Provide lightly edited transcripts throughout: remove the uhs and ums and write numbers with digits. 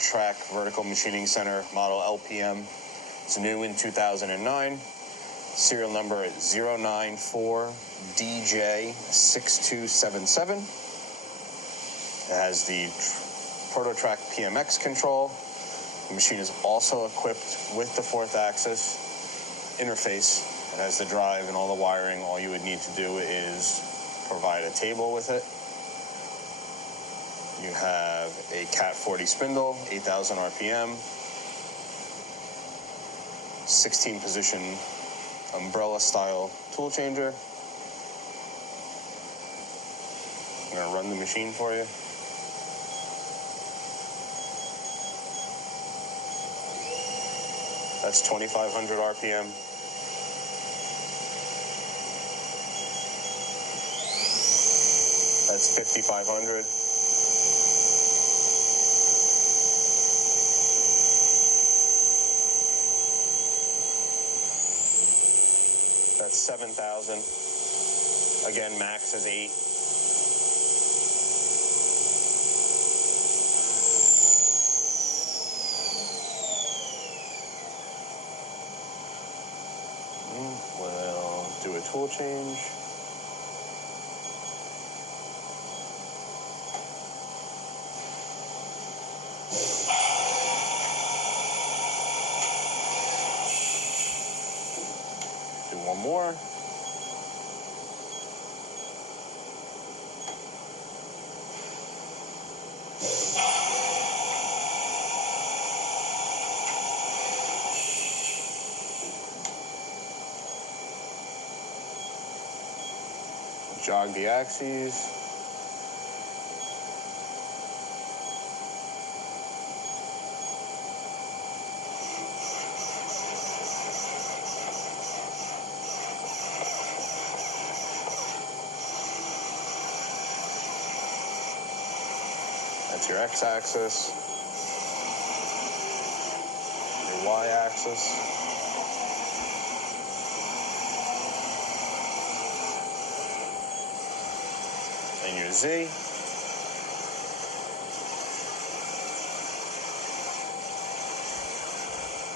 Track Vertical Machining Center model LPM. It's new in 2009. Serial number is 094DJ6277. It has the ProtoTrack PMX control. The machine is also equipped with the 4th axis interface. It has the drive and all the wiring. All you would need to do is provide a table with it. You have a Cat 40 spindle, 8,000 RPM, 16 position umbrella style tool changer. I'm going to run the machine for you. That's 2,500 RPM. That's 5,500. That's 7,000. Again, max is 8. We'll do a tool change. Do one more. Jog the axes. That's your x-axis, your y-axis, and your z.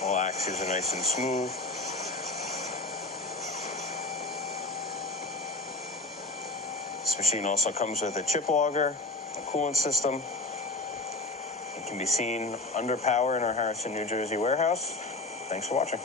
All axes are nice and smooth. This machine also comes with a chip auger, a coolant system. It can be seen under power in our Harrison, New Jersey warehouse. Thanks for watching.